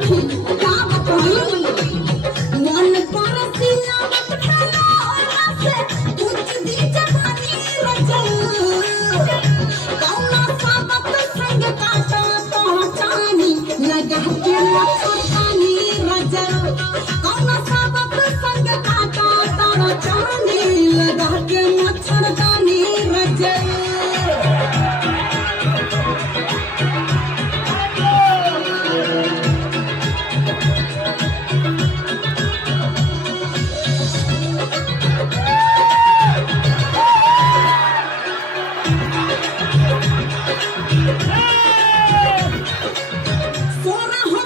सखी का बताई मन पर सियावत खलोला से कुछ दी जवानी रजल कौना साबत संग काटा पहचानी लगा के मच्छरदानी रजल कौना साबत संग काटा पहचानी लगा के मच्छरदानी रजल सोना हो